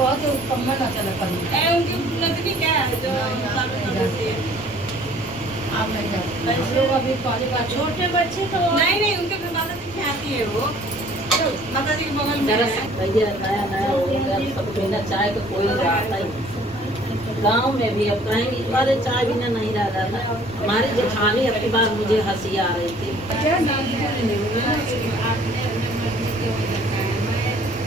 बहुत कम ना चला उनकी क्या है जो आप लोग अभी छोटे बच्चे तो नहीं उनके घर वाला नहीं आती है वो माता जी के बगल में भैया नया नया हो गया सब बिना चाय तो कोई आता ही गांव में भी अब कहेंगे अरे चाय बिना नहीं रह रहा था। हमारी जेठानी अपनी बार मुझे हंसी आ रही थी।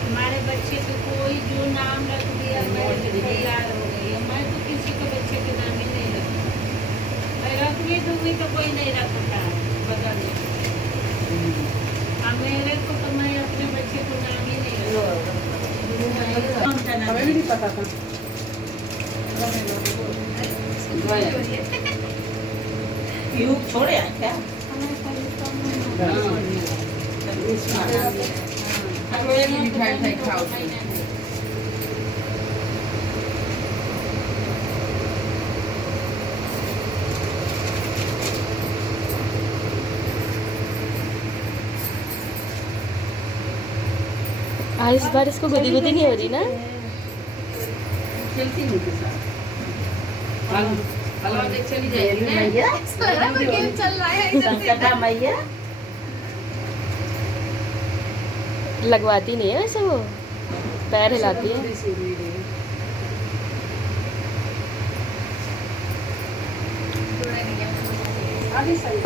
हमारे बच्चे को कोई जो नाम रख दिया मैं तैयार हो गई। मैं तो किसी को बच्चे के नाम ही नहीं रखती। मैं रखनी दूंगी तो कोई नहीं रखता बदल मेरे को तो मैं अपने बच्चे को नाम ही नहीं रखती। हमें भी नहीं पता था। यूं छोड़े हैं क्या? इस बार इसको गुदी गुदी नहीं हो रही ना। चलती नहीं के साथ हलवा देख चली जाएगी ना मैया गेम चल रहा है संकटा मैया लगवाती नहीं है ऐसे, वो पैर हिलाती है। आगे सही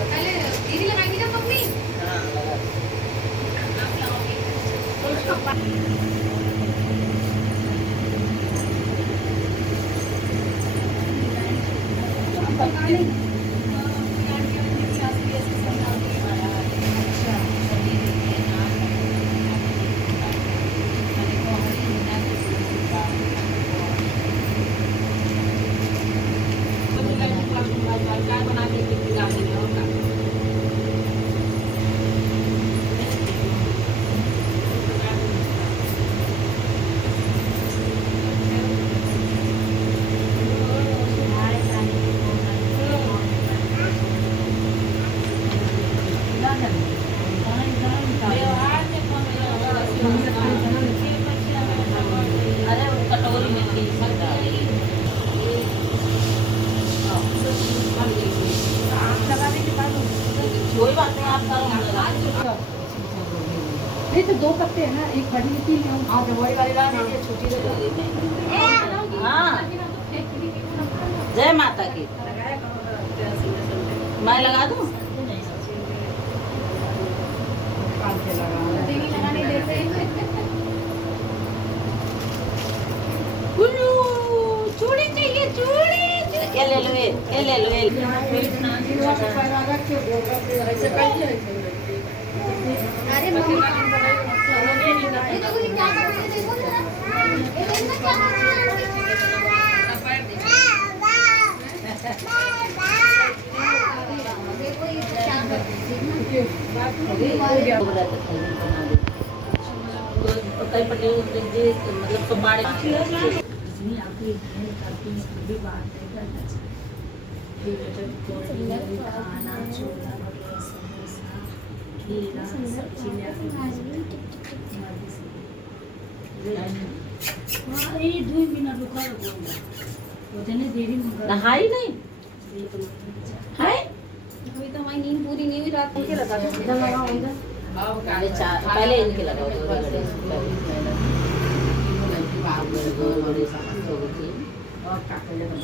पहले दीदी लगाएगी ना मम्मी। कोई बात नहीं आप करो। नहीं तो दो पत्ते हैं ना, एक बड़ी लिखी है आज वही वाली ला दीजिए छोटी दे दीजिए। हाँ जय माता की। मैं लगा दूँ? चूड़ी चाहिए चूड़ी। ये ले लो ये ले लो ये। अरे मम्मी ये देखो ये क्या कर रही है देखो जरा। ये देखना क्या कर रही है। देखो ये क्या कर रही है। कई पटेल जी मतलब तो बाड़े नहाई नहीं है अभी तो हमारी नींद पूरी नहीं हुई रात को। पहले इनके लगाओ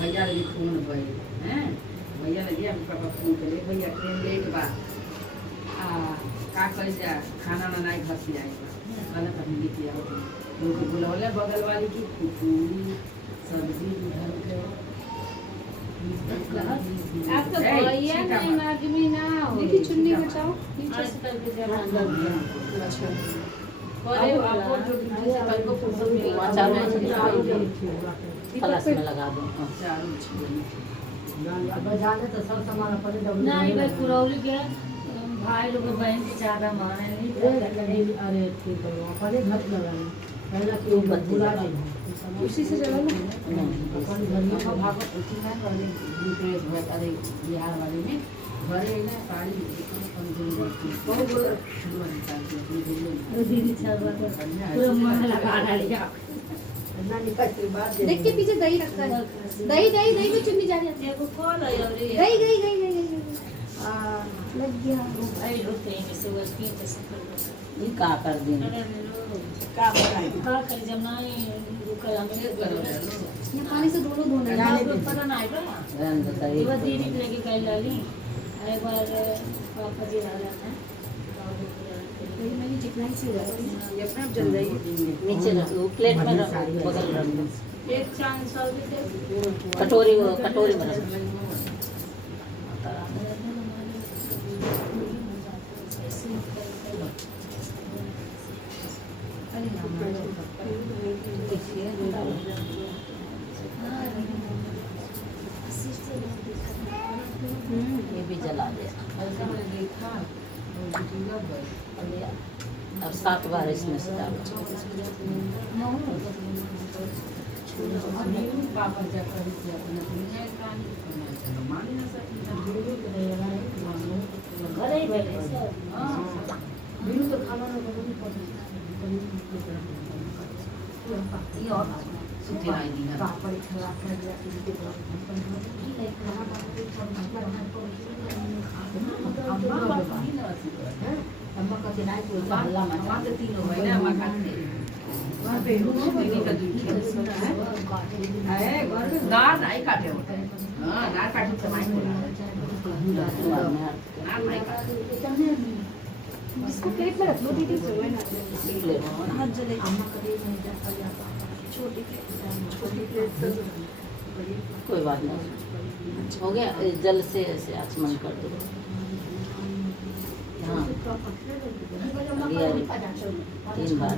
भैया लगी खून भाई हैं भैया लगी हम पापा फोन करे भैया ट्रेन लेट बा का कर जा खाना ना नहीं घर से आएगा गलत अभी लेके आओ लोग बुलौले बगल वाली की पूरी सब्जी उधर के आप तो भैया नहीं आदमी ना हो। देखिए चुन्नी बचाओ आजकल के जमाना अच्छा अरे आपको जो जैसे कल को फुर्सत में प्लस में लगा दो बजाने तो सब सामान अपने नहीं बस पुरौली के भाई लोग बहन की ज्यादा माने नहीं अरे ठीक है अपने घर लगाना पहला क्यों बुला दे उसी से चला ना अपन घर में भागवत उसी में वाले दूसरे घर अरे बिहार वाले में घरे ना साड़ी अपन दिन बहुत बड़ा अपनी दिल्ली में अरे दीदी चल रहा था पूरा मन लगा लिया ना निकल के बाद देख के पीछे दही रखा है दही दही दही में चुन्नी जा रही है देखो कॉल है और ये दही गई गई गई गई लग गया भाई लोग कहीं से वो स्पीड से सफर ये का कर देना का कर जब ना रुका हमने ये पानी से दोनों धोना है पता ना आएगा रन बताइए ये दीदी लेके कल डाली एक बार पापा जी डाला था दही में चिकनाई से जाती है ये अपने आप जल जाएगी नीचे रख प्लेट में रख बगल रख एक चांद साल भी दे कटोरी में रख ये भी जला दे और 7 बार इसमें से डालो घरे ही बैठे सब नार नहीं काटे होते हाँ नार काटे तो नहीं इसको प्लेट में रख लो दीदी हाथ जले छोटी प्लेट कोई बात नहीं हो गया जल से ऐसे आचमन कर दो हाँ 3 बार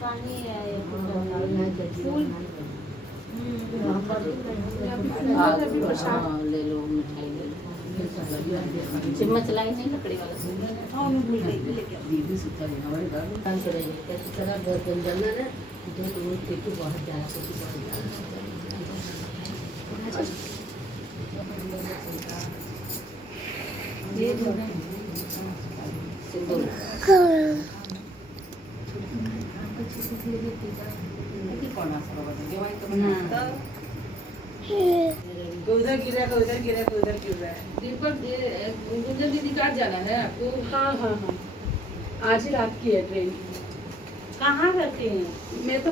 पानी है ले लो मिठाई ले लो चम्मच लाई नहीं लकड़ी वाला दीदी सुता है हमारे घर में काम करेंगे कैसे तरह बहुत जलना है तो वो केटू बहुत ज्यादा ये सिंदूर उधर गिरा उधर गिरा उधर गिरा दीपक गुंजन दीदी काट जाना है आपको हाँ हाँ हाँ आज ही रात की है ट्रेन कहाँ रहते हैं मैं तो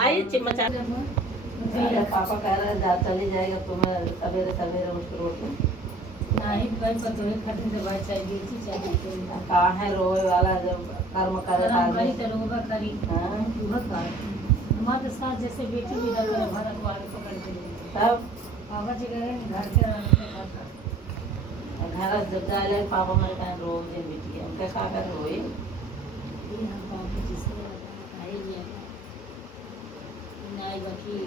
आई चम्मच पापा कह रहा है चले जाएगा तुम्हें सवेरे सवेरे उसको रोटी नहीं भाई पतोरे खटने दवाई चाहिए थी चाहिए कहाँ है रोए वाला जब कर्म करे भाई करोगा करी हाँ बहुत बार हमारे साथ जैसे बेटी भी डर रहा भारत वाले पकड़ के तब पापा जी गए घर के रहने घर जब जाए पापा मेरे कहें रोज बेटी है उनके कहा कर रोए हम पापा जी से आई नहीं नहीं बाकी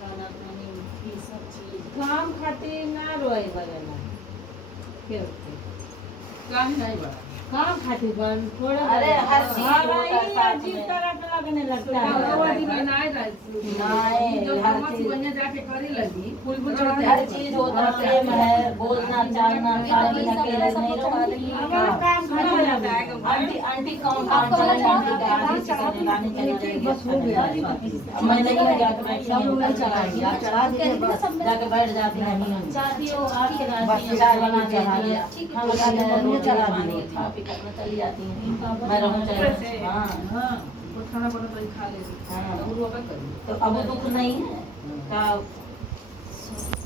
खाना पानी की सब चीज काम खाते ना रोए वगैरह काम नहीं बड़ा काम खाती बन थोड़ा अरे हर चीज होता है साथ अजीब में। तरह का लगने लगता है हर चीज होता है प्रेम है बोलना चालना शादी अकेले नहीं हमारा काम खड़ा हो जाता है आंटी आंटी कौन काम चला आंटी का आंटी से लाने चली जाएगी बस हो गया मैं नहीं जाके बैठी हूं मैं चला गया चढ़ा दिए बस जाके बैठ जाती है चाहती हो आपके बस चाय बना चढ़ा दिया हम लोग चला दिए खा पी कर चली जाती हैं मैं रहूं चाहे हां हाँ खाना बना तो खा ले हां तो अब दुख नहीं है का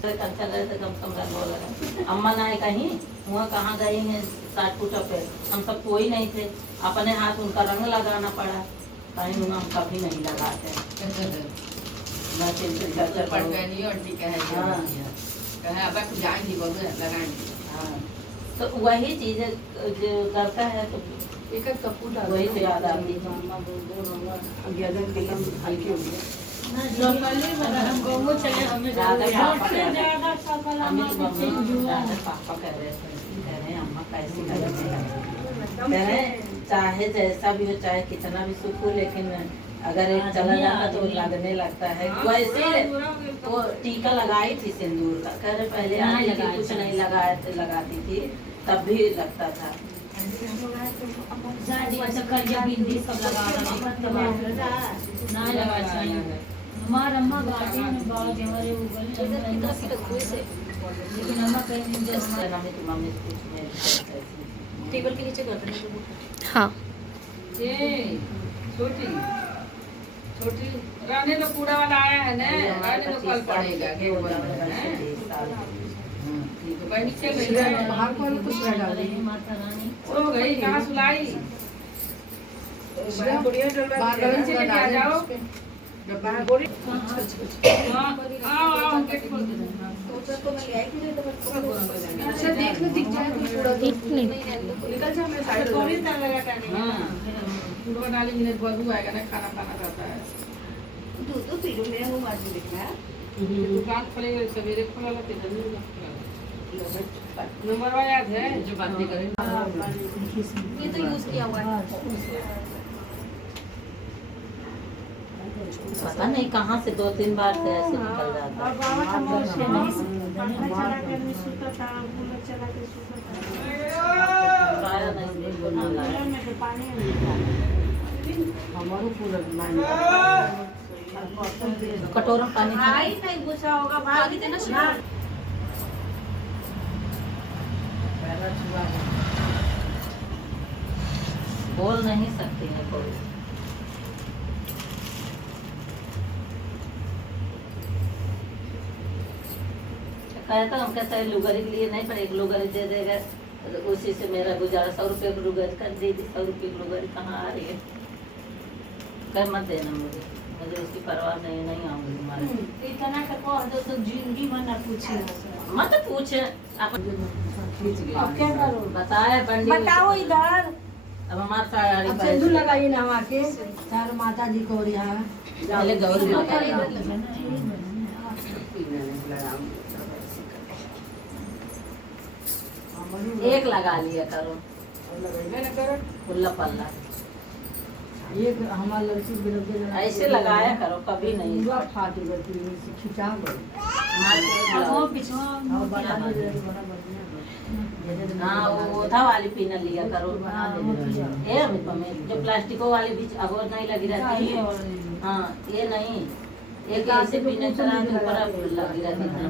चल रहे थे कम रंग लगा अम्मा ना है कहीं वहाँ कहाँ गए हैं 60 फुट पे हम सब कोई नहीं थे अपने हाथ उनका रंग लगाना पड़ा कहीं हम कभी नहीं लगाते हाँ तो वही चीज जो करता है तो एक एक कपूर डाल वही तो याद आती है। ज्यादा खत्म हल्की हो गया हम गाँव चले हमें ज्यादा पापा कह रहे हैं। ज्यादा सफल अमित हमारे मम्मी ज्यादा पापा कह रहे थे, कह रहे हैं अम्मा कैसे करते हैं, कह रहे हैं चाहे जैसा भी हो, चाहे कितना भी सुख हो, लेकिन अगर एक चला जाता तो लगने लगता है। वैसे वो टीका लगाई थी सिंदूर का, कह रहे पहले आती थी कुछ नहीं लगाती थी तब भी लगता था। शादी अच्छा कर जब बिंदी सब लगा ना लगा चाहिए हमार अम्मा गाड़ी में बाल जमारे उगल लेकिन अम्मा कहीं जस्ट मम्मी कुछ नहीं टेबल के नीचे कर देना। हाँ छोटी छोटी रहने तो कूड़ा वाला आया है ना, रहने तो कल पड़ेगा गेट बंद है तो कहीं नीचे गई है बाहर को कुछ ना डाल दी माता रानी हो गई कहाँ सुलाई बाहर से लेके आ जाओ डब्बा गोरी हां आओ गेट खोल दे। अच्छा देख लो दिख जाए तो थोड़ा नहीं निकल जाओ मेरे साइड थोड़ी सा लगा के हां पूरा डाली मैंने बदबू आएगा ना, खाना खाना खाता है दूध तो पी लो, मेरा मुंह मार देखा दुकान खोलेंगे सवेरे खोला ला तो जल्दी नंबर याद है जो बात नहीं करें ये तो यूज किया हुआ है। पता नहीं कहाँ से 2-3 बार से ऐसे निकल जाता है। पाया नहीं बोलना लगा। हमारो पूरा कटोरा में पानी भाई नहीं गुस्सा होगा, भाग देना शुरू। बोल नहीं सकती है कोई। कहता हम कहता है लुगरी के लिए नहीं, पर एक लुगरी दे देगा तो उसी से मेरा गुजारा। 100 रुपये की लुगरी कर दी, 100 रुपये की लुगरी कहाँ आ रही है। कह मत देना मुझे उसकी परवाह नहीं आऊंगी तुम्हारे। इतना का कह दो तो जिंदगी भर ना पूछे। मत पूछे अब क्या करो, बताए पंडित बताओ इधर। अब हमारे साड़ी अब सिंदूर लगाइए ना वहाँ के चार माता जी को, और यहाँ पहले गौरी माता एक लगा लिया करो खुला पल्ला, एक हमारा लड़की बिरजे ऐसे लगाया करो कभी नहीं। फाटी गई खिंचा गई। हाँ वो ओथा वाली पीना लिया करो। ये अमित मम्मी जो प्लास्टिकों वाली भी अगोर नहीं लगी रहती है। हाँ ये नहीं, एक ऐसे पीने तरह के ऊपर लगी रहती है।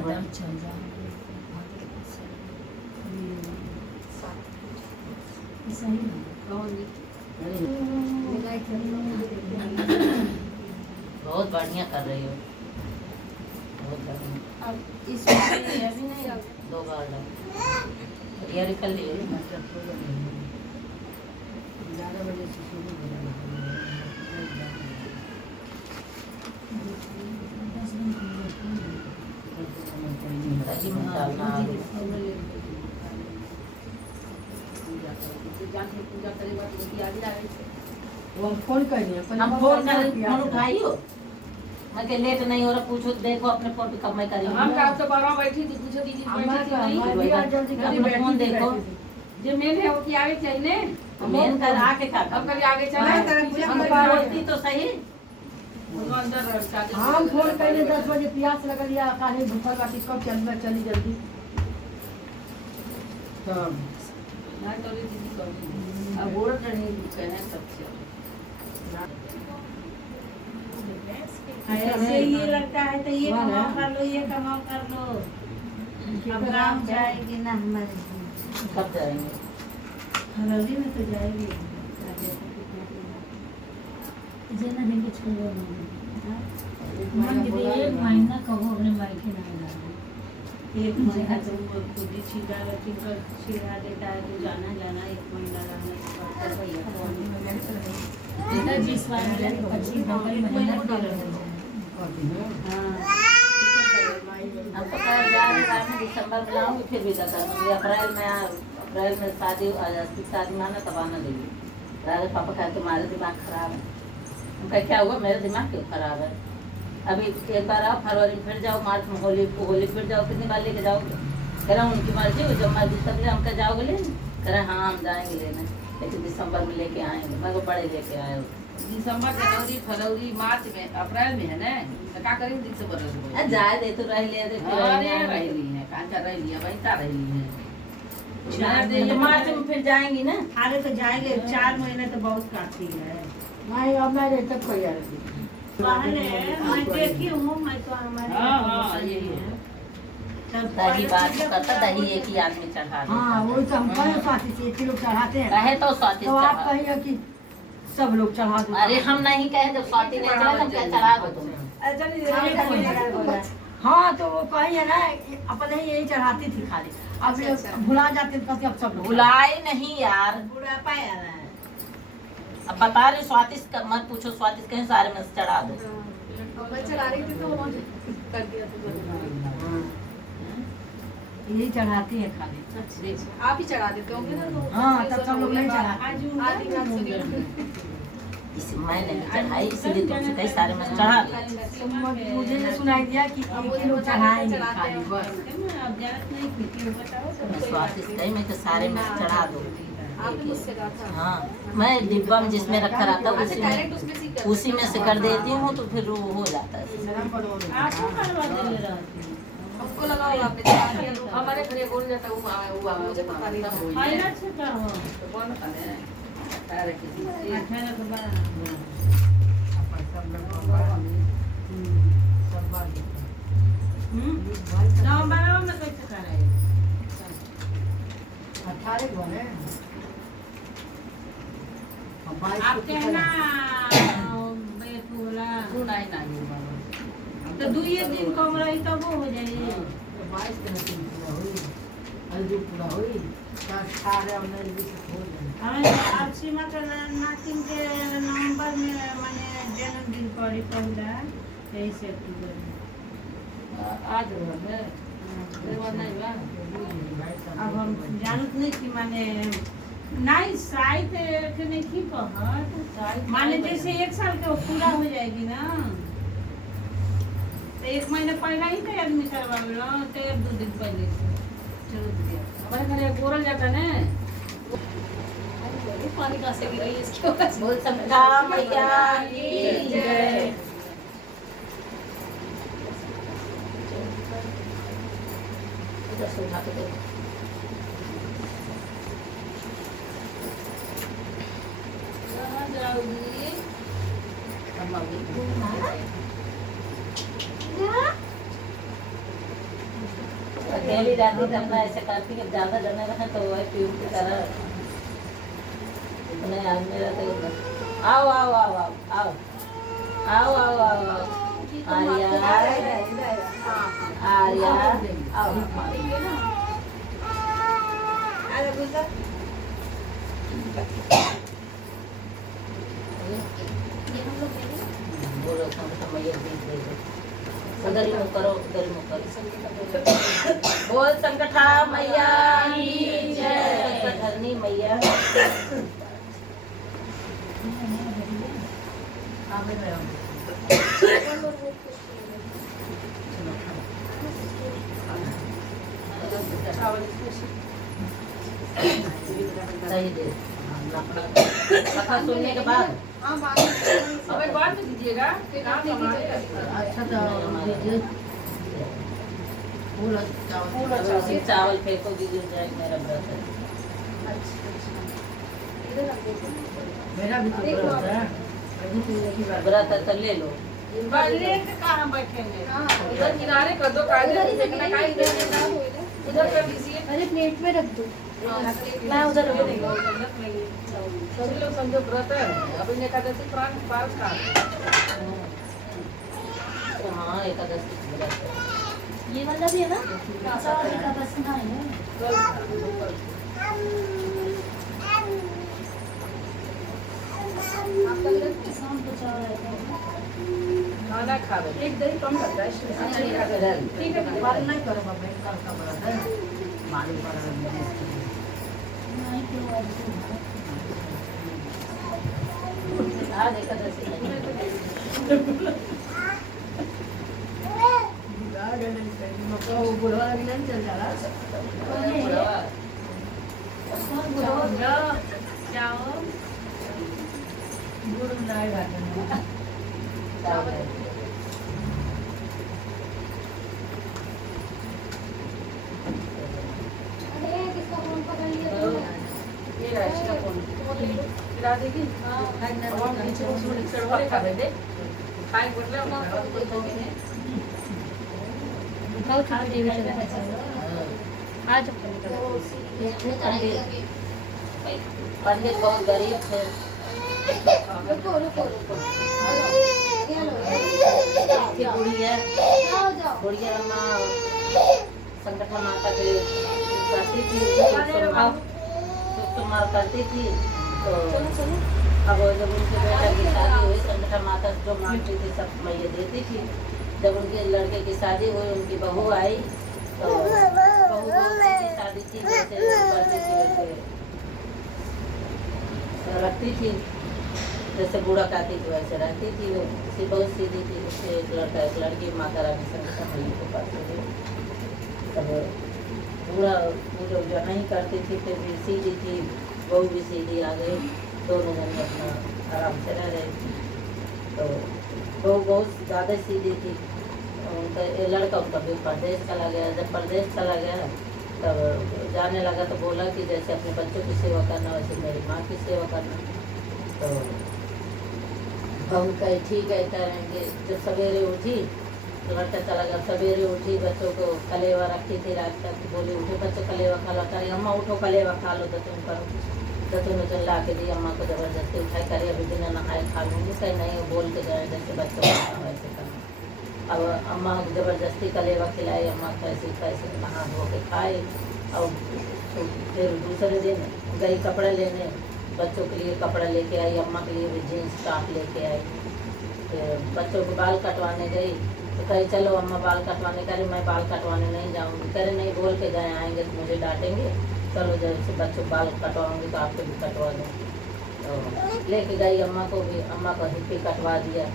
बहुत बढ़िया कर रही हो, बहुत बढ़िया। अब इसमें अभी नहीं 2 बार ये निकल लिए 11 बजे से शुरू हो जाएगा। सब्जी में डालना पूजा करेगा तो आगे आगे वो हम फोन कर दिए। हम फोन कर फोन उठाइयो। मैं के लेट नहीं हो रहा, पूछो देखो अपने फोन पे कब मैं करी। हम का तो 12 बैठी थी, पूछो दीदी बैठी थी नहीं अपना फोन देखो। जो मेन है वो की आवे चाहिए ने, मेन कर आके का अब कभी आगे चला हम बोलती तो सही। अंदर हम फोन करने 10 बजे प्यास लगल या काहे भूखल बाटी कब चली जल्दी तब ना करी दीदी करी अब बोल रही कहने सबसे ऐसे ये लगता है तो ये कमाओ कर लो, ये कमाओ कर लो। अब गाँव जाएगी ना हमारे, कब जाएंगे? फरवरी में तो जाएगी। महीना कहो अपने मायके ना एक महीना तो वो खुद ही छिड़ा देता है तो जाना 1 महीना रहना पड़ता है। जिस बार 25 महीना हाँ हम तो कल जा रहे हैं दिसंबर में लाऊंगी फिर भी करूँगी। अप्रैल में शादी शादी में आना तब आना देगी। राजा पापा कहा तुम्हारा दिमाग खराब है। हम कहा क्या हुआ, मेरा दिमाग क्यों खराब है? अभी एक बार आओ, फरवरी में फिर जाओ, मार्च में होली फिर जाओ, कितनी बार लेके जाओगे? कह रहा उनकी मर्जी हो, जब मर्जी तब ले। हम कहा जाओगे लेने? कह रहे हाँ हम जाएंगे लेने, लेकिन दिसंबर में लेके आएंगे। मैं बड़े लेके आए हो दिसंबर, जनवरी, फरवरी, मार्च में, अप्रैल में है ना, तो क्या करेंगे दिसंबर में? जाए दे तो रह लिया दे रही है कांचा रह लिया वहीता रही है। तो मार्च में फिर जाएंगी ना? अरे तो जाएंगे, 4 महीने तो बहुत काफी है। नहीं अब मैं रहता कोई बाहर है, मैं देखी हूँ, मैं तो हमारे हाँ यही है। दही बात करता, दही एक ही आदमी चढ़ा देता। हाँ वो तो हम कहे स्वास्थ्य से 1 लोग चढ़ाते हैं कहे तो स्वाति तो आप कहिए कि सब लोग चढ़ा दो। अरे हम नहीं कहे, जब स्वाति नहीं चढ़ा हम क्या चढ़ा दो तुम? हाँ तो वो कही है ना, अपन ही यही चढ़ाती थी खाली। अब ये भुला जाते थे तो अब सब लोग भुलाए नहीं यार, बुढ़ापा आ रहा है। अब बता रहे स्वाति मत पूछो, स्वाति कहीं सारे में से चढ़ा दो। चला रही थी तो कर दिया यही चढ़ाती है खाली। आप ही चढ़ा देते होंगे ना, तो हाँ तब सब लोग नहीं चढ़ाते। आधी रात से मैं नहीं चढ़ाई, इसलिए तुमसे कई सारे में से चढ़ा दी। मुझे ये सुनाई दिया कि 1 लोग चढ़ाएंगे खाली बस। स्वाति कहीं में तो सारे में से चढ़ा दो। आपने मुझसे कहा था। हाँ मैं डिब्बा में जिसमें रखा रहता है उसी में से कर देती हूँ, तो फिर वो हो जाता है। हमको लगा होगा आपने चढ़ा दिया तो। हमारे घर बोल जाता हुआ मुझे पता नहीं था। तो कौन खाने तारे किसी आप कहना सुनाई ना तो 2 दिन कम रही तब वो हो जाएगी। आप सीमा के नातिन के नवंबर में मैंने जन्मदिन पड़ी पहला 23 अक्टूबर में। आज है अब हम जानत नहीं कि माने नहीं शायद नहीं की कहत माने जैसे 1 साल के वो पूरा हो जाएगी ना, तो 1 महीने पहले ही तो आदमी करवावे ना, तो 1-2 दिन पहले चलो दिया। हमारे घर बोरल जाता ना पानी कहाँ से गिरा है इसकी वजह से। बोल सकता मैया की जय। इधर से उठा के दे। कहाँ जाओगी? हम अभी अकेली रहती तब मैं ऐसे करती कि ज्यादा जने रहे तो वह ट्यूब की तरह इतने आदमी रहते उधर। आओ आओ आओ आओ आओ आओ आओ आओ आओ आर्या आर्या आओ बोलो समझिए उधर ही मुँह करो, उधर ही मुँह करो। बोल संकटा मैया की जय, संकटहरनी मैया। सही दे कथा सुनने के बाद अब एक बार में दीजिएगा अच्छा तो दीजिए चावल फेंको दीजिए जाए, मेरा व्रत है। मेरा भी तो व्रत है। व्रत है तो ले लो। लेके कहाँ बैठेंगे? उधर किनारे कर दो, कायदे से देखना काहे देना उधर कर दीजिए। अरे प्लेट में रख दो। मैं उधर रख देंगे। सभी लोग समझो व्रत है, अभी एकादशी प्राण पार का। हाँ एकादशी की व्रत है। ये वाला भी है ना? सारी का बस ना है। आपका व्रत शाम को चाह रहा है। खाना ना खावे एक दही कम लगता है इसमें ठीक है बार नहीं करो बाबा कल का बड़ा है मालूम पड़ा आज एकादशी बुढ़वा भी नहीं चल जा रहा जाओ गुरु नहीं घाटे गिरा देगी अब हम नीचे उसमें चढ़वा खा दे खाई बोल रहे हम कोई तो नहीं बहुत छोटी टीवी चल रहा है आज पंडित बहुत गरीब थे। बुढ़िया बुढ़िया अम्मा संगठन माता के करती थी सुमार करती थी। तो अब जब उनके बेटा की शादी हुई संगठन माता जो मांगती थी सब मैया देती थी। जब उनके लड़के की शादी हुई उनकी बहू आई तो बहू की शादी थी जैसे करती थी वैसे रखती थी जैसे बूढ़ा काती थी वैसे रहती थी। वो बहुत सीधी थी। उससे एक लड़का एक लड़की माता रानी संगठन मैया के पास तब पूरा पूजा उजा नहीं करती थी फिर भी सीधी थी। बहू भी सीधी आ गई। दोनों जन अपना आराम से रह रहे थे। तो बहू बहुत ज़्यादा सीधी थी। उनका लड़का उनका भी परदेश चला गया। जब परदेश चला गया तब जाने लगा तो बोला कि जैसे अपने बच्चों की सेवा करना वैसे मेरी माँ की सेवा करना। तो बहू कहे ठीक है करेंगे। जब सवेरे उठी लड़का चला गया। सवेरे उठी बच्चों को कलेवा रखी थी रात तक। बोली उठे बच्चों कलेवा खा लो। करे अम्मा उठो कलेवा खा लो। तो तुम करो तो तुमने ला के दी। अम्मा को ज़बरदस्ती उठाई करे अभी बिना नहाए खा लूँगी। कहीं नहीं वो बोल के जाए जैसे बच्चों को वैसे करना। अब अम्मा ज़बरदस्ती कलेवा खिलाई। अम्मा कैसे कैसे नहा धो के खाए। और फिर दूसरे दिन गई कपड़े लेने। बच्चों के लिए कपड़ा लेके आई। अम्मा के लिए भी जीन्स टॉप लेके आई। फिर बच्चों के बाल कटवाने गई तो कही चलो अम्मा बाल कटवाने। करे मैं बाल कटवाने नहीं जाऊँगी। करे नहीं बोल के जाए आएंगे तो मुझे डांटेंगे। चलो जैसे बच्चों बाल कटवाऊँगी तो आपको भी कटवा दूँ। तो लेके गई अम्मा को भी। अम्मा को हिप्पी कटवा दिया।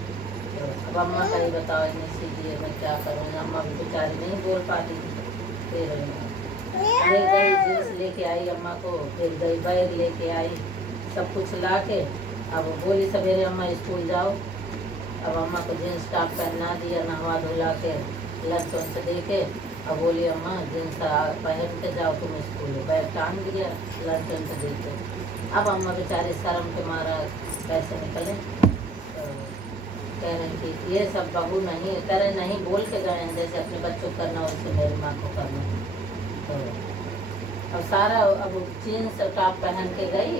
तो अब अम्मा का ही बताओ इतनी सीधी मैं क्या करूँगी। अम्मा भी बेचारी नहीं बोल पाती थी। फिर ले गई जीन्स लेके आई अम्मा को। फिर गई बैग लेके आई सब कुछ ला के। अब बोली सवेरे अम्मा स्कूल जाओ। अब अम्मा को जीन्स टॉप पहना दिया नहवा धुला के लंच वंच दे के। अब बोली अम्मा जीन्स पहन के जाओ तुम स्कूल। बैग टांग दिया लंच वंच दे के। अब अम्मा बेचारी शर्म के मारा कैसे निकले। तो कह रही थी ये सब बहू नहीं करे नहीं बोल के गए जैसे अपने बच्चों को करना वैसे मेरी माँ को करना। तो अब सारा अब जीन्स टॉप पहन के गई।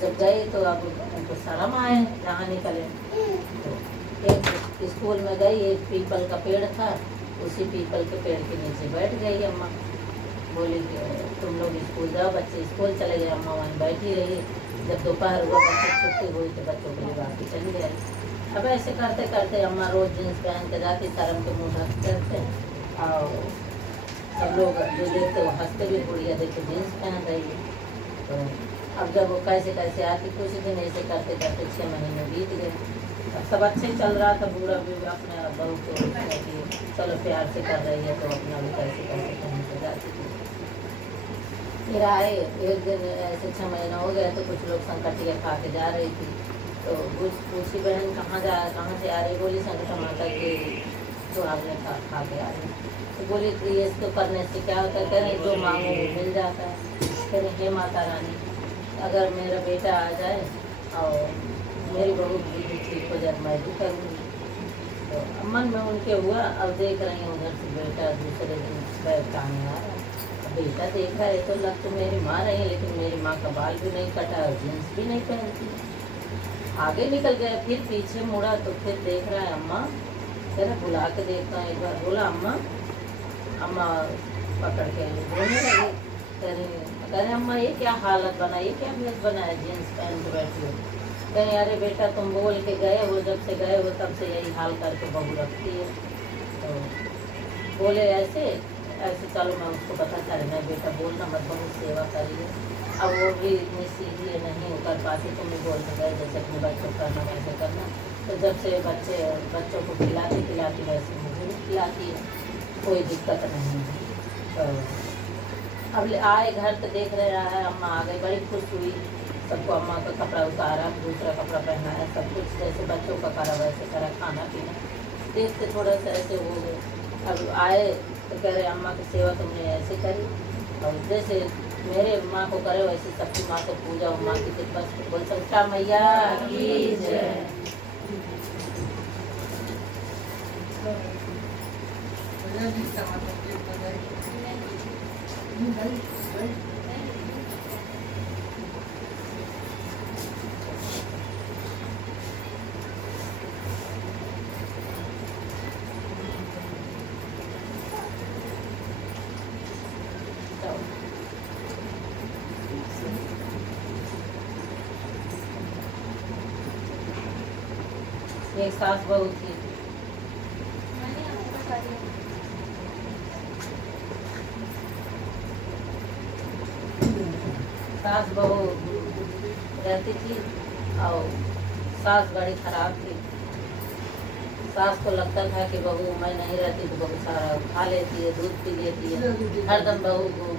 जब गई तो अब उनको शर्म आए जहाँ निकले। तो एक स्कूल में गई। एक पीपल का पेड़ था उसी पीपल के पेड़ के नीचे बैठ गई अम्मा। बोली तुम लोग स्कूल जाओ। बच्चे स्कूल चले गए। अम्मा वहीं बैठी रही। जब दोपहर हुआ बच्चे छुट्टी हुई तो बच्चों के लिए बाकी चली गई। अब ऐसे करते करते अम्मा रोज़ जीन्स पहन के जाती शर्म के मुँह ढक करते। और सब लोग जो देखते वो हंसते भी बुढ़िया देखो जीन्स पहन रही है। तो अब जब वो कैसे कैसे आती कुछ दिन ऐसे करते करते 6 महीने बीत गए। अब सब अच्छे चल रहा था। बूढ़ा भी अपने बहू को कि चलो प्यार से कर रही है तो अपना भी कैसे कैसे कहीं से जाती थी। फिर आए एक दिन ऐसे 6 महीना हो गया तो कुछ लोग संकटिया खा के जा रही थी। तो पूछी बहन कहाँ से आ रही। बोली संकट माता के तो आपने खा के आ रही। तो बोली ये तो करने से क्या होता है। करें जो मांगो वो मिल जाता है। करें हे माता रानी अगर मेरा बेटा आ जाए और मेरी बहू भी ठीक हो जाए मैं भी करूँगी। तो मन में उनके हुआ। अब देख रही हूँ उधर से बेटा दूसरे दिन बैग टांगने आ रहा है। बेटा देख रहा है तो लग तो मेरी माँ रही है लेकिन मेरी माँ का बाल भी नहीं कटा और जीन्स भी नहीं पहनती। आगे निकल गया फिर पीछे मुड़ा तो फिर देख रहा है अम्मा। फिर बुला के देखता है एक बार। बोला अम्मा। अम्मा पकड़ के रोने लगी। कह रहे अम्मा ये क्या हालत बना ये क्या भेष बना है जीन्स पहन के बैठी हो। कहीं अरे बेटा तुम बोल के गए हो, जब से गए हो तब से यही हाल करके बहू रखती है। तो बोले ऐसे ऐसे, चलो मैं उसको बता कर नहीं बेटा बोलना मत, बहुत सेवा करिए। अब वो भी इतनी सीधी है, नहीं कर पाती, तुम भी बोल के गए जैसे अपने बच्चों को करना वैसे करना। तो जब से बच्चों को खिलाती खिलाती वैसे मुझे भी खिलाती है, कोई दिक्कत नहीं है। तो अब आए घर तो देख रहे हैं अम्मा आ गई, बड़ी खुश हुई। सबको अम्मा का कपड़ा उतारा, दूसरा कपड़ा पहनाया, सब कुछ जैसे बच्चों का करा वैसे करा, खाना पीना देखते थोड़ा सा ऐसे हो गए। अब आए तो कह रहे अम्मा की सेवा तुमने ऐसे करी, और जैसे मेरे माँ को करे वैसे सबकी माँ को पूजा और माँ की कृपा से बोल सकता मैया की जय। एक सास बहू थी, सास बहू रहती थी और सास बड़ी खराब थी। सास को लगता था कि बहू मैं नहीं रहती तो बहू सारा खा लेती है, दूध पी लेती है, हरदम बहू को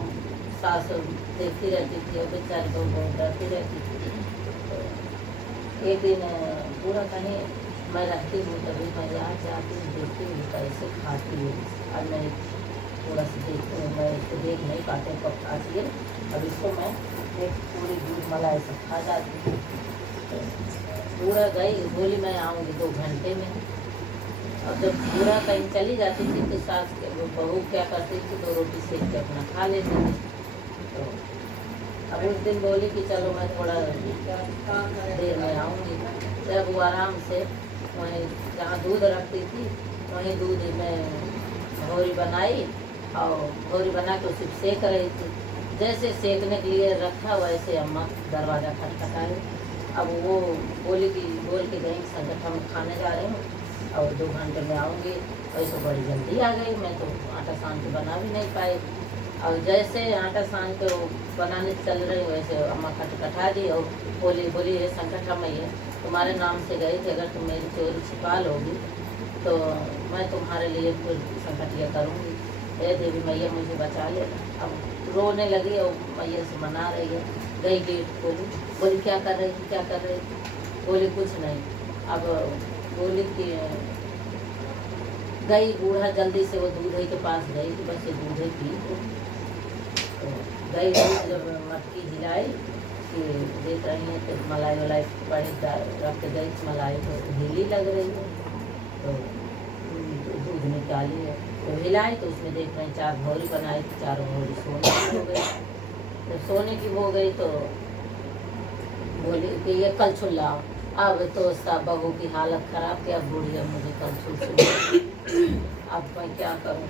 सास देखती रहती थी और बेचारी बहू बहुत डरती रहती थी। तो एक दिन पूरा कहीं मैं रहती हूँ तभी मैं यहाँ जाती हूँ, देखती हूँ कैसे खाती हूँ। अब मैं थोड़ा सा देखती हूँ, मैं इसको देख नहीं पाते कब खाती है। अब इसको मैं एक पूरी दूध मलाई सब खा जाती हूँ। तो पूरा गई, बोली मैं आऊँगी 2 घंटे में। और जब पूरा कहीं चली जाती थी तो सास के बहू क्या करती थी, 2 रोटी सेक के अपना खा लेती थी। तो अब उस दिन बोली कि चलो मैं थोड़ा देर में आऊँगी। जब वो आराम से वहीं जहाँ दूध रखती थी वहीं दूध में भौरी बनाई और भौरी बना के उसे सेक रही थी। जैसे सेकने के लिए रखा वैसे अम्मा दरवाज़ा खटखटाई। अब वो बोल के गई संगत हम खाने जा रहे हूँ और 2 घंटे में आऊँगी। वैसे बड़ी जल्दी आ गई, मैं तो आटा सान के बना भी नहीं पाई। और जैसे आटा सान के बनाने चल रही वैसे अम्मा खटखटा दी और बोली ये संकट मैया तुम्हारे नाम से गई थी, अगर तुम मेरी चोरी छिपा लोगी तो मैं तुम्हारे लिए कुछ संकट करूँगी। हे देवी मैया मुझे बचा ले। अब रोने लगी और मैया से मना रही है। गई गेट बोली क्या कर रही? बोली कुछ नहीं। अब बोली कि गई बूढ़ा जल्दी से वो दूधे के पास गई कि बस ये दूधे पी। तो गई जब मटकी हिलाई कि देख रही है तो मलाई वलाई बड़ी रख के गई, मलाई तो हिली लग रही है। तो दूध निकाली है तो हिलाई तो उसमें देख रही 4 भौरी बनाई थी, 4 भौरी सोने की हो गई। जब सोने की हो गई तो बोली कि ये कल छुल लाओ। अब तो सब बहू की हालत ख़राब थी। अब बुढ़िया मुझे कल छुल अब मैं क्या करूँ?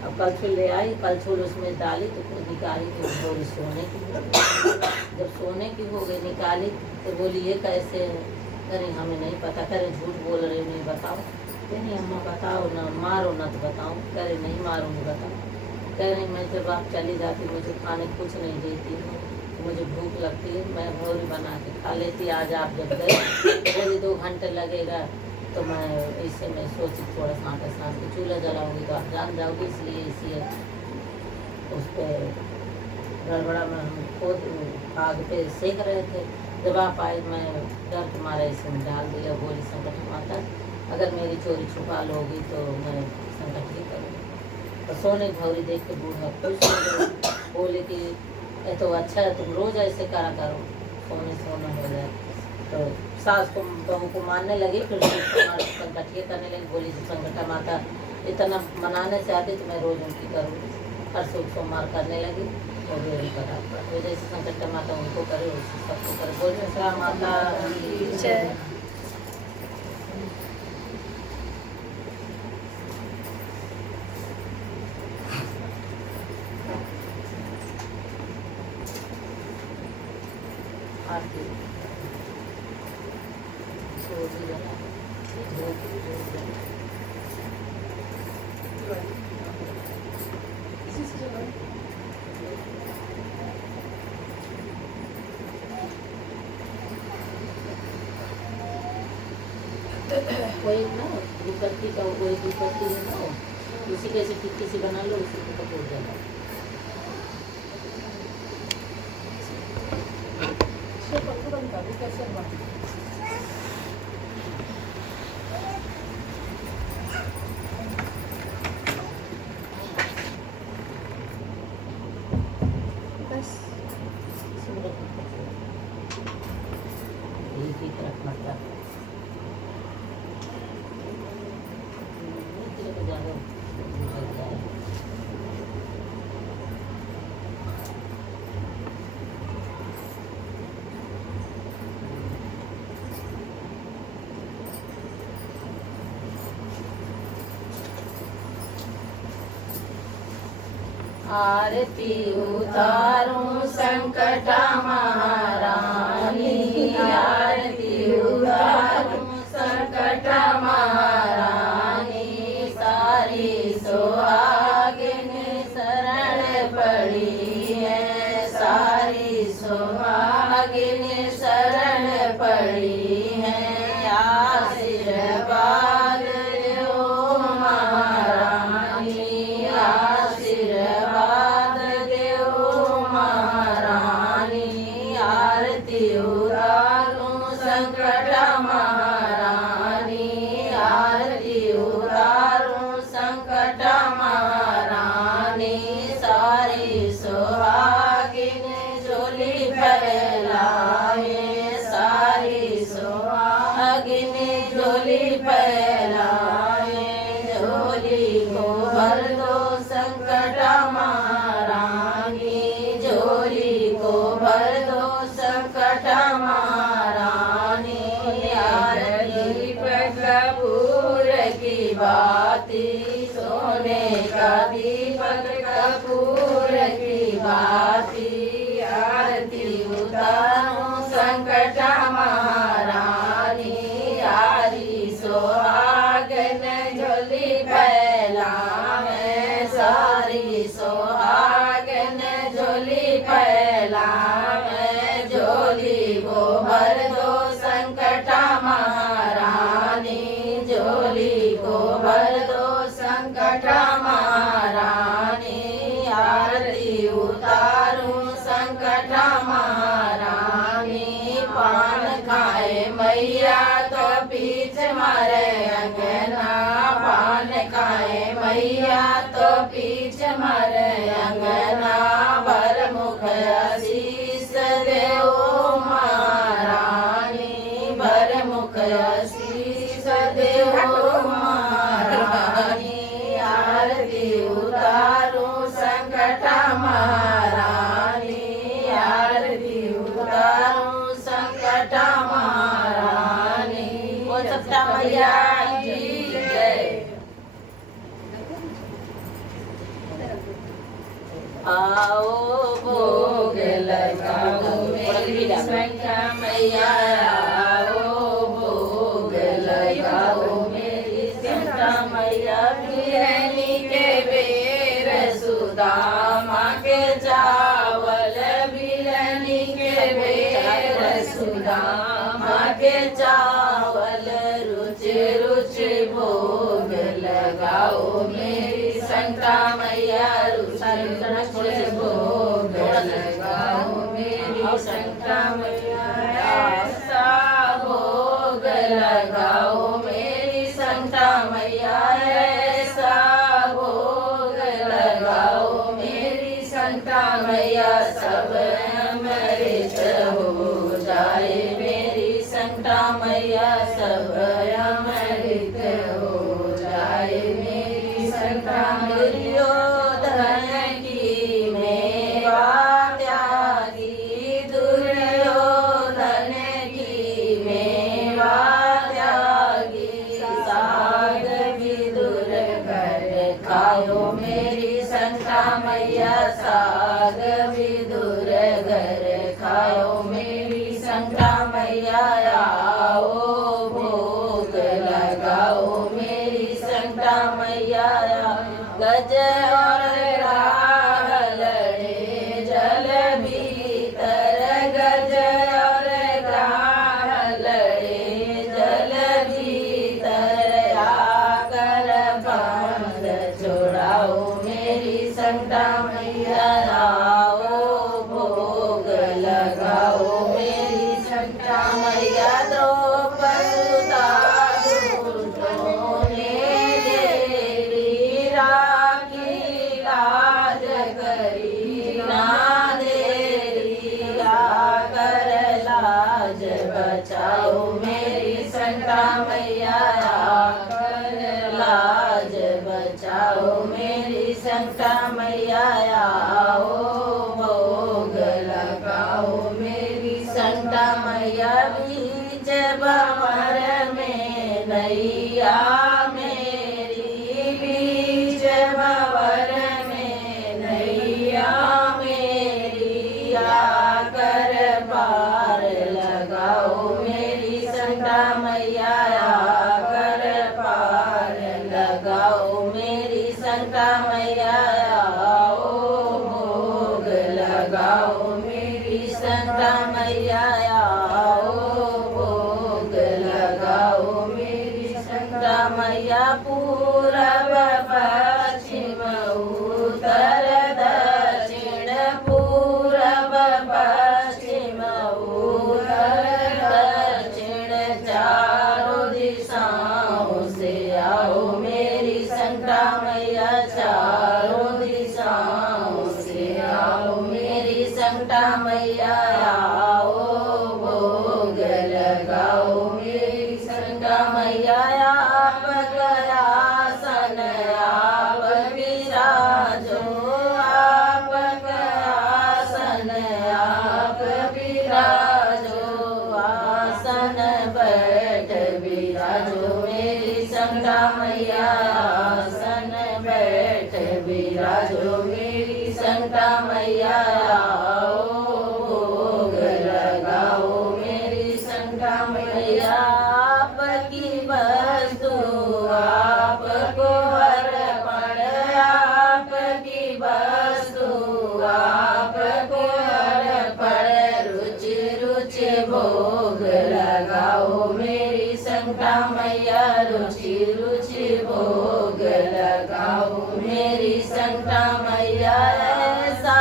अब कल छुल ले आई, कल छुल उसमें डाली तो निकाली तो भौरी सोने की। जब सोने की हो गई निकाली तो बोली ये कैसे करें, हमें नहीं पता। करें झूठ बोल रहे नहीं बताओ। नहीं अम्मा बताओ ना, मारो ना तो बताओ। कह रहे नहीं मारूंगी बताओ। कह रही मैं जब आप चली जाती मुझे खाने कुछ नहीं देती हूँ, मुझे भूख लगती है, मैं भौरी बना के खा लेती। आज आप जब गए बोली 2 घंटे लगेगा तो मैं इससे मैं सोची थोड़ा सा आटा सान के चूल्हा जलाऊँगी तो आप जान जाओगी, इसलिए इसी उस पर गड़बड़ा में हम खुद आग पे सेक रहे थे। जब आप आए मैं डर के मारे इसमें डाल दिया। बोली संकट माता अगर मेरी चोरी छुपा लोगी तो मैं संकट ही करूँगी। तो सोने भौरी देख के बूढ़ा खुश हो गए। बोले कि ये तो अच्छा है, तुम रोज़ ऐसे करा करो, सोना हो जाए। तो सास को बहू को मानने लगी, फिर संकट ये करने लगी। बोली संकटा माता इतना मनाने से आती तो मैं रोज़ उनकी करूँगी। हर सुख सोमवार करने लगी और भी उनका तो जैसे संकट माता उनको करे वैसे सबको करे। बोल श्रा माता आरती। छोड़ दिया वही ना दुपट्टी का वही दुपट्टी है ना उसी कैसे टिक्की से बना लो उसी को कपूर देना कैसे बस एक ही तरफ मरता ज़्यादा आरती उतारूं संकट महारानी आरती उतारूं संकट महारानी सारी सुहागिन शरण पड़ी है सारी सुहागिन शरण पड़ी है आशीर्वाद दो महारानी आशीर्वाद देव महारानी आरती उतारूं संकट महारानी आरती उतारूं संकट महारानी सारी सुहागिन झोली फैलाए सारी सुहागिन झोली फैलाए झोली को भर दो संकट महारानी झोली को भर दो संकट महारानी आरती पर कपूर की बाती सोने का दीपक कपूर की बाती आरती उतारूं संकट महारानी आरी सुहागन झोली फैलाए सारी सुहागन झोली फैलाए झोली को भर दो संकट महारानी झोली को भर दो संकट महारानी आरती उतारूं संकट महारानी पान खाए मैया तो पीछ मारे अंगना पान खाए मैया तो पीछ मारे अंगना भर मुख आशीष देव महारानी भर मुख आशीष देव महारानी आरती उतारूं संकट महारानी आरती उतारूं संकट महारानी ओ सप्ता मैया की जय आओ भोग लगाओ मेरी संख्या मैया आओ भोग लगाओ मेरी संख्या मैया बिरनी के बेर सुदामा के चावल बिरनी के बेर सुदामा के चावल रुच रुच भोग लगाओ मेरी संख्या मैया रुच रुच भोग लगाओ मेरी संख्या मैया ऐसा भोग लगाओ मेरी संख्या मैया ऐसा भोग लगाओ मेरी संख्या मैया सब अमृत हो जाए मेरी संख्या मैया सब अमृत हो जाए मेरी संख्या दुर्योधन की मेवा त्यागी दुर्योधन की मेवा त्यागी साग विदुर कर खाओ मेरी संख्या मैया साग विदुर घर खाओ मेरी संख्या मैया आओ लगाओ मेरी संता मैया द्रौपदीता दुष्टों ने तेरी राखी लाज करी ना देरी आकर लाज बचाओ मेरी संता मैया आकर लाज बचाओ मेरी संता मैया आओ भोग लगाओ मेरी संता मैया बीच भंवर में नैया मेरी बीच भंवर में नैया मेरी आकर पार लगाओ मेरी संता मैया आकर पार लगाओ मेरी संता मैया आओ भोग लगाओ मेरी संता मैया आओ भोग लगाओ मेरी संता मैया पूरब पश्चिम उत्तर दक्षिण पूरब पश्चिम उत्तर दक्षिण चारों दिशाओं से आओ मेरी संता मैया चारों दिशाओं से आओ मेरी संता मैया आओ भोग लगाओ मेरी संता मैया आपका आसन आप विराजो आपका आसन आप विराजो आसन बैठ विराजो मेरी संता मैया आसन बैठ विराजो मेरी संता मैया आओ भोग लगाओ मेरी संता मैया आपकी वस्तु आपको अर्पण आपकी वस्तु आपको अर्पण रुचि रुचि भोग लगाओ मेरी संता मैया रुचि रुचि भोग लगाओ मेरी संता मैया ऐसा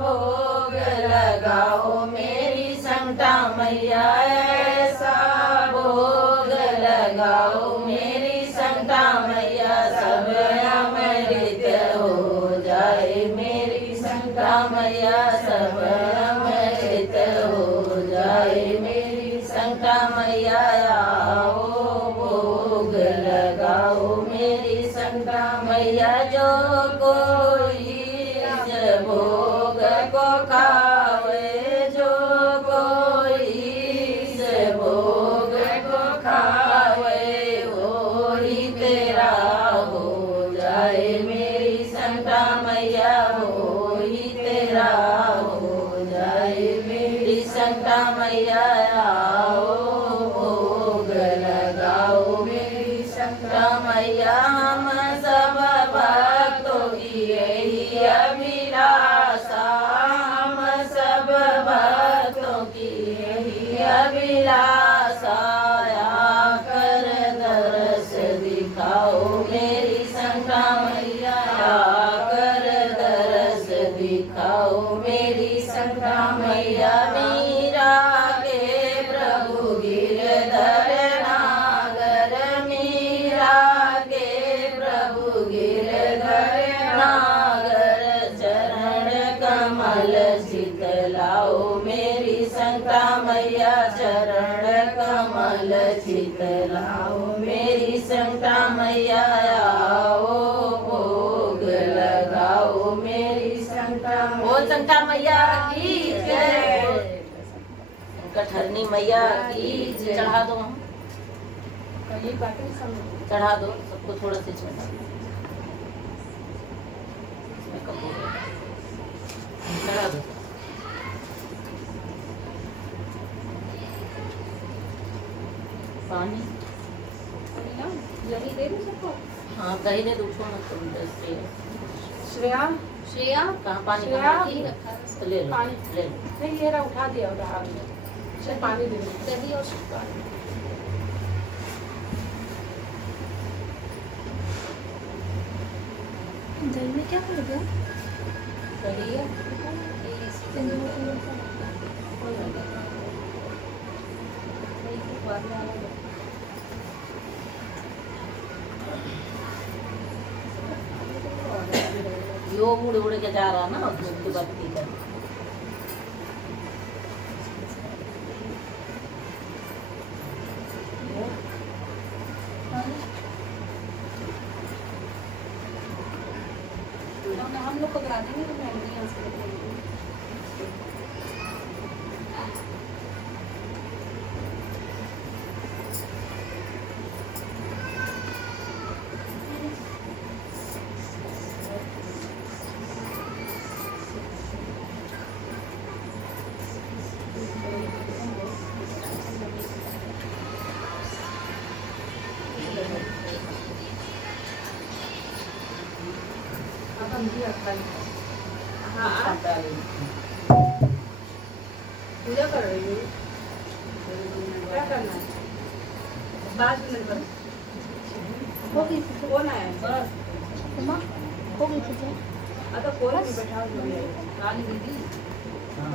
भोग लगाओ मेरी संता मैया ऐसा भोग लगाओ मेरी संता मैया सब अमृत हो जाए मेरी संता मैया सब अमृत हो जाए मेरी संता मैया आओ भोग लगाओ मेरी संता मैया जो कोई इस भोग को खावे जो कोई इस भोग को खावे वो ही तेरा हो जाए मेरी संता मैया वो ही तेरा हो जाए मेरी संता मैया आओ भोग लगाओ मेरी संता मैया हम सब भक्तों की यही अभिलाषा हम सब भक्तों की यही अभिलाषा आकर दरस दिखाओ मेरी संता मैया आकर दरस दिखाओ मेरी संता मैया मीरा के प्रभु गिरधर नागर मीरा के प्रभु गिरधर नागर चरण कमल शीतलाओ मेरी संता मैया चरण कमल शीतलाओ मेरी संता मैया आओ भोग लगाओ मेरी संता वो संता मैया की जय कठरनी मैया की जय चढ़ा दो हम चढ़ा दो सबको थोड़ा सा चढ़ा चढ़ा दो पानी यही दे दो सबको। हाँ कहीं नहीं उठो ना तुम जैसे श्रेया श्रेया कहाँ पानी श्रेया कहाँ रखा है? तो ले लो पानी ले लो नहीं ये रहा उठा दिया उठा सिर्फ पानी दे दो दही और पानी दही में क्या होगा? दही है यो उड़ उड़ के जा रहा ना धूप की बत्ती का। हम लोग पकड़ा देंगे तो मैं यहाँ से पूजा कर रही हूँ। क्या करना है? 5 मिनट बस। कौन आया है? बस। हो गई पूजा। तो कोई नहीं बैठा हुआ है। रानी दीदी। हाँ